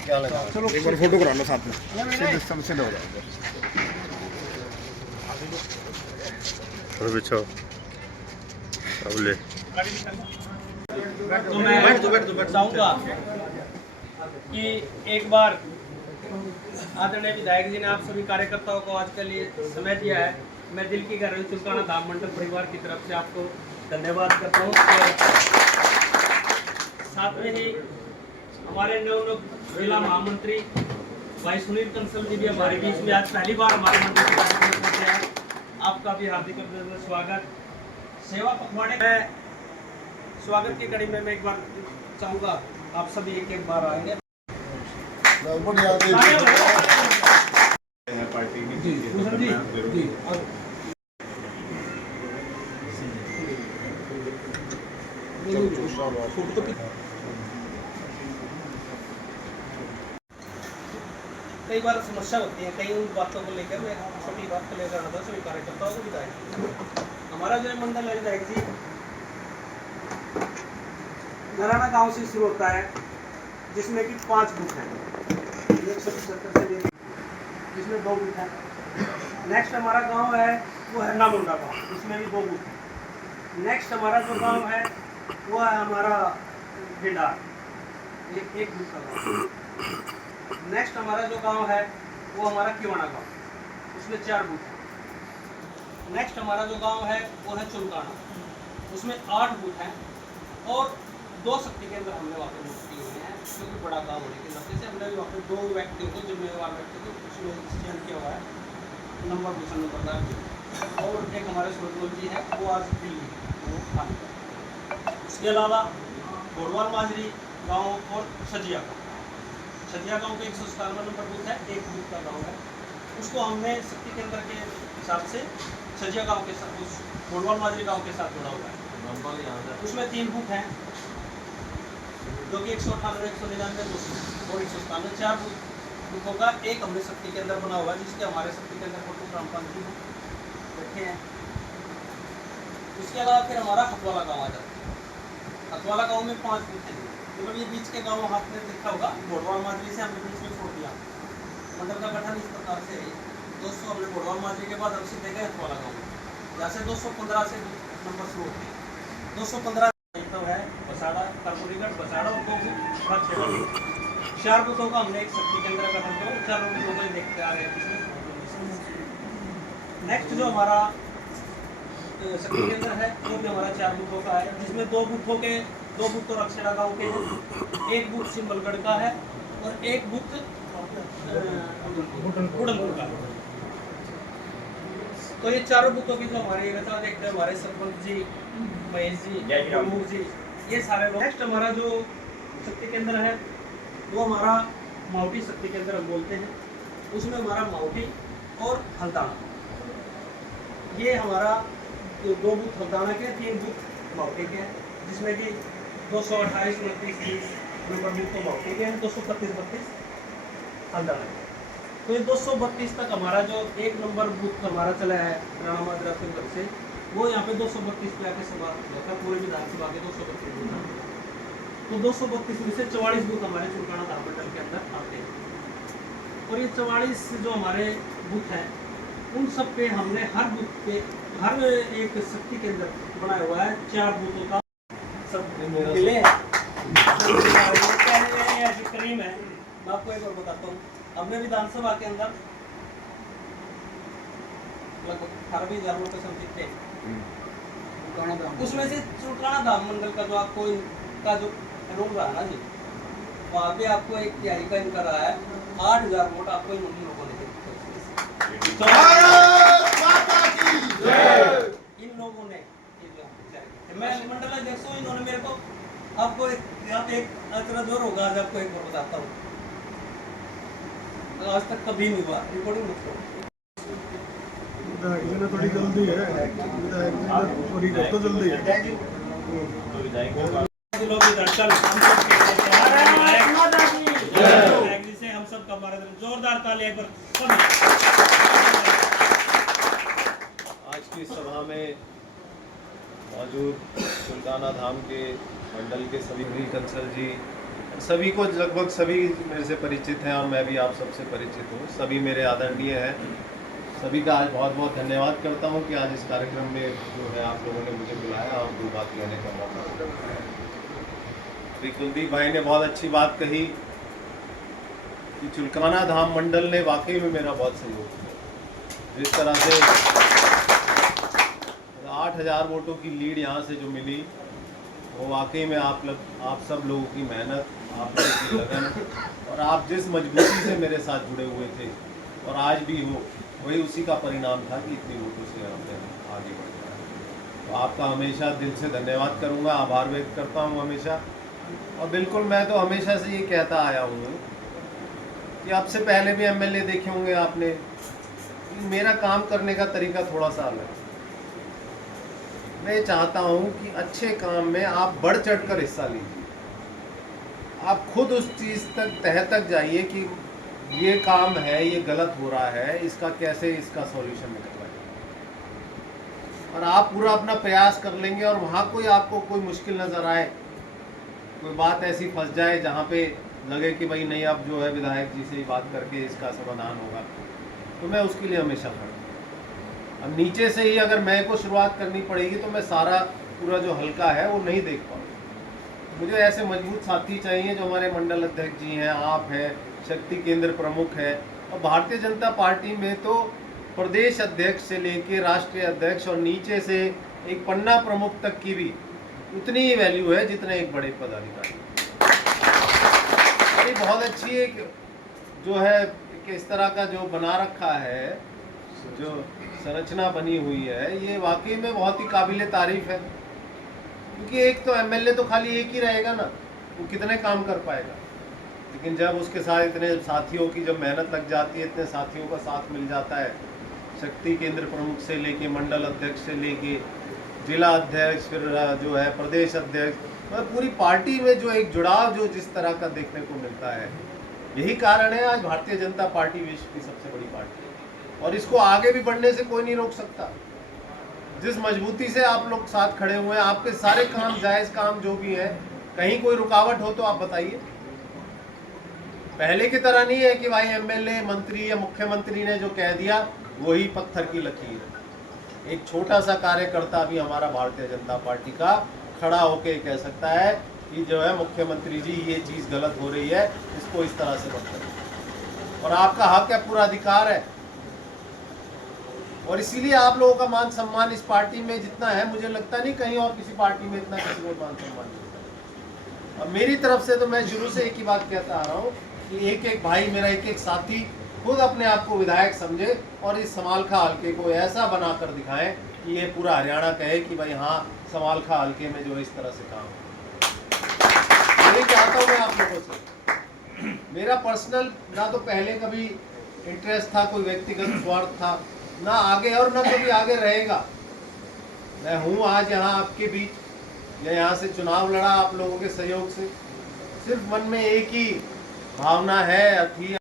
क्या लगा? चलो एक बार फोटो कराना साथ में। सीधे हो जाएगा। और बिछाओ अब ले। तो मैं चाहूँगा कि एक बार आदरणीय विधायक जी ने आप सभी कार्यकर्ताओं को आज के लिए समय दिया है। मैं दिल की गहराई से चुलकाना धाम मंडल परिवार की तरफ से आपको धन्यवाद करता हूँ। और साथ में ही हमारे नवनियुक्त जिला महामंत्री भाई सुनील कंसल जी भी हमारे बीच में आज पहली बार हमारे मंडल के कार्यक्रम में पहुंचे हैं। आपका भी हार्दिक अभिनंदन, स्वागत। सेवा पखवाड़े में स्वागत की कड़ी में मैं एक बार चाहूँगा आप सभी एक एक बार आएंगे। पार्टी जी जी कई बार समस्या होती है, कई उन बातों को लेकर मैं छोटी बात को लेकर आता सभी कार्यकर्ताओं को विधायक हमारा जो मंडल है विधायक जी नराना गांव से शुरू होता है, जिसमें कि 5 बूथ हैं, 175 से लेकर जिसमें 2 बूथ हैं। नेक्स्ट हमारा गांव है वो है नामुंडा गांव, उसमें भी 2 बूथ हैं। नेक्स्ट हमारा जो गांव है वो है हमारा भिंडार, ये 1 बूथ का गाँव। नेक्स्ट हमारा जो गांव है वो हमारा किवाना गांव, उसमें 4 बूथ हैं। नेक्स्ट हमारा जो गांव है वो है चुलकाना, उसमें 8 बूथ हैं। और 2 शक्ति केंद्र हमने वहाँ पे मुक्त किए हुए हैं, क्योंकि बड़ा गांव होने के नाते से हमने वहाँ पे 2 व्यक्तियों को, जिम्मेवार व्यक्तियों को उसमें चयन किया हुआ है, नंबर भूषण नंबरदार जी और एक हमारे सूरजमल जी हैं, वो आज दिल्ली वो खाने। उसके अलावा घोड़वाल माजरी गाँव और छजिया गांव के 197 नंबर बूथ है, 1 बूथ का गांव है। उसको हमने शक्ति केंद्र के हिसाब से छजिया गांव के साथ, उस घोड़वाल माजरी गांव के साथ जुड़ा हुआ है। उसमें 3 बूथ हैं, जो कि 198, 199, 200 और 197, 4 बूथों का एक हमने शक्ति केंद्र बना हुआ है, जिसके हमारे शक्ति केंद्र फोटो रामपाल जी बैठे हैं। उसके अलावा फिर हमारा हथवाला गाँव आ जाता है। हथवाला गाँव में 5 बूथ हैं, मतलब ये बीच के गाँव हाथ में दिखा होगा, घोड़वाल माजरी से हमने बीच में छोड़ दिया। मंडल का गठन इस प्रकार से 200 हमने घोड़वाल माजरी के बाद हम सीधे गए हथवाला गाँव, जहाँ से 215 से नंबर शुरू होते हैं। 215 तो है बसाड़ा, कर्पूरीगढ़, बसाड़ा और 2 बूथ, 4 बूथों का हमने एक शक्ति केंद्र का गठन किया, 4 बूथों को देखते आ रहे हैं। नेक्स्ट जो हमारा शक्ति केंद्र है वो भी हमारा 4 बूथों का है, जिसमें 2 बूथ तो रक्षेड़ा गाँव के हैं, 1 बूथ सिंबलगढ़ का है और 1 बूथ बुढ़नपुर का। तो ये 4 बूथों की जो हमारी व्यवस्था देखते हैं हमारे सरपंच जी, महेश जी, प्रमुख जी, ये सारे लोग। नेक्स्ट हमारा जो शक्ति केंद्र है वो हमारा माउटी शक्ति केंद्र हम बोलते हैं, उसमें हमारा माउटी और हल्दाना, ये हमारा 2 बूथ हल्दाना के, 3 बूथ माउटी के हैं, जिसमें कि 228, 29, 30 नंबर बूथ तो माउटी के हैं, 232, 32 हल्दाना के। तो ये 232 तक हमारा जो 1 नंबर बूथ हमारा चला है राणा माजरा से, वो यहाँ पे 232 पे आके सभा हुआ था, पूरे विधानसभा के 232 बूथ हैं। तो 232 में से 44 बूथ हमारे चुलकाना धाम मंडल के अंदर आते हैं। और ये 44 जो हमारे बूथ हैं उन सब पे हमने हर बूथ पे हर एक शक्ति केंद्र बनाया हुआ है, 4 बूथों का सब मिले हैं। ऐसी करीम है, मैं आपको एक और बताता हूँ, हमने विधानसभा के अंदर लगभग 18,000 वोट संचित थे, उसमें से चुलकाना धाम मंडल का जो आपको इनका जो रोल रहा ना जी, वहाँ पे आपको एक तिहाई का इनका रहा है, 8,000 वोट आपको इन लोगों ने इन लोगों ने मैं मंडल अध्यक्ष हूँ, इन्होंने मेरे को आपको यहाँ पे एक अचरज और होगा, आज आपको एक बार बताता हूँ, आज तक कभी नहीं हुआ। रिकॉर्डिंग मत करो, थोड़ी जल्दी है, थोड़ी तो जल्दी है। हम सब का जोरदार ताली एक बार। आज की सभा में मौजूद चुलकाना धाम के मंडल के सभी कंसल जी, सभी को लगभग सभी मेरे से परिचित हैं और मैं भी आप सबसे परिचित हूँ। सभी मेरे आदरणीय हैं। सभी का आज बहुत बहुत धन्यवाद करता हूँ कि आज इस कार्यक्रम में जो है आप लोगों ने मुझे बुलाया और दो बात कहने का मौका दिया। श्री कुलदीप भाई ने बहुत अच्छी बात कही कि चुलकाना धाम मंडल ने वाकई में मेरा बहुत सहयोग किया। जिस तरह से 8,000 वोटों की लीड यहाँ से जो मिली, वो वाकई में आप सब लोगों की मेहनत, आप लोगों की लगन और आप जिस मजबूती से मेरे साथ जुड़े हुए थे और आज भी हो, वही उसी का परिणाम था कि इतनी वोटों से हमने आगे बढ़ गया। तो आपका हमेशा दिल से धन्यवाद करूंगा, आभार व्यक्त करता हूं हमेशा। और बिल्कुल मैं तो हमेशा से ये कहता आया हूँ कि आपसे पहले भी एमएलए देखे होंगे आपने, मेरा काम करने का तरीका थोड़ा सा अलग है। मैं चाहता हूं कि अच्छे काम में आप बढ़ चढ़ कर हिस्सा लीजिए। आप खुद उस चीज़ तह तक जाइए कि ये काम है, ये गलत हो रहा है, इसका कैसे इसका सॉल्यूशन निकलवाएं। और आप पूरा अपना प्रयास कर लेंगे और वहाँ कोई आपको कोई मुश्किल नज़र आए, कोई बात ऐसी फंस जाए जहाँ पे लगे कि भाई नहीं अब जो है विधायक जी से ही बात करके इसका समाधान होगा, तो मैं उसके लिए हमेशा खड़ा हूँ। अब नीचे से ही अगर मैं को शुरुआत करनी पड़ेगी तो मैं सारा पूरा जो हल्का है वो नहीं देख पाऊँगा। मुझे ऐसे मजबूत साथी चाहिए जो हमारे मंडल अध्यक्ष जी हैं, आप हैं, शक्ति केंद्र प्रमुख है, और भारतीय जनता पार्टी में तो प्रदेश अध्यक्ष से लेके राष्ट्रीय अध्यक्ष और नीचे से एक पन्ना प्रमुख तक की भी उतनी ही वैल्यू है जितने एक बड़े पदाधिकारी। ये बहुत अच्छी एक जो है कि इस तरह का जो बना रखा है, जो संरचना बनी हुई है, ये वाकई में बहुत ही काबिले तारीफ है। क्योंकि एक तो एमएलए तो खाली एक ही रहेगा ना, वो कितने काम कर पाएगा। लेकिन जब उसके साथ इतने साथियों की जब मेहनत लग जाती है, इतने साथियों का साथ मिल जाता है, शक्ति केंद्र प्रमुख से लेके मंडल अध्यक्ष से लेके जिला अध्यक्ष, फिर जो है प्रदेश अध्यक्ष, मतलब पूरी पार्टी में जो एक जुड़ाव जो जिस तरह का देखने को मिलता है, यही कारण है आज भारतीय जनता पार्टी विश्व की सबसे बड़ी पार्टी है। और इसको आगे भी बढ़ने से कोई नहीं रोक सकता। जिस मजबूती से आप लोग साथ खड़े हुए हैं, आपके सारे काम जायज़ काम जो भी है, कहीं कोई रुकावट हो तो आप बताइए। पहले की तरह नहीं है कि भाई एमएलए, मंत्री या मुख्यमंत्री ने जो कह दिया वही पत्थर की लकीर है। एक छोटा सा कार्यकर्ता भी हमारा भारतीय जनता पार्टी का खड़ा होकर कह सकता है कि जो है मुख्यमंत्री जी ये चीज़ गलत हो रही है, इसको इस तरह से मत करें। और आपका हक है, पूरा अधिकार है। और इसीलिए आप लोगों का मान सम्मान इस पार्टी में जितना है, मुझे लगता नहीं कहीं और किसी पार्टी में इतना किसी को मान सम्मान नहीं। और मेरी तरफ से तो मैं शुरू से एक ही बात कहता आ रहा हूँ कि एक एक भाई मेरा, एक एक साथी खुद अपने आप को विधायक समझे और इस समालखा हल्के को ऐसा बना कर दिखाएं कि ये पूरा हरियाणा कहे कि भाई हाँ, समालखा हल्के में जो इस तरह से काम यही चाहता हूँ मैं आप लोगों से। मेरा पर्सनल ना तो पहले कभी इंटरेस्ट था, कोई व्यक्तिगत स्वार्थ था, ना आगे और ना कभी आगे रहेगा। मैं हूँ आज यहाँ आपके बीच, या यहाँ से चुनाव लड़ा आप लोगों के सहयोग से। सिर्फ मन में एक ही भावना है, थी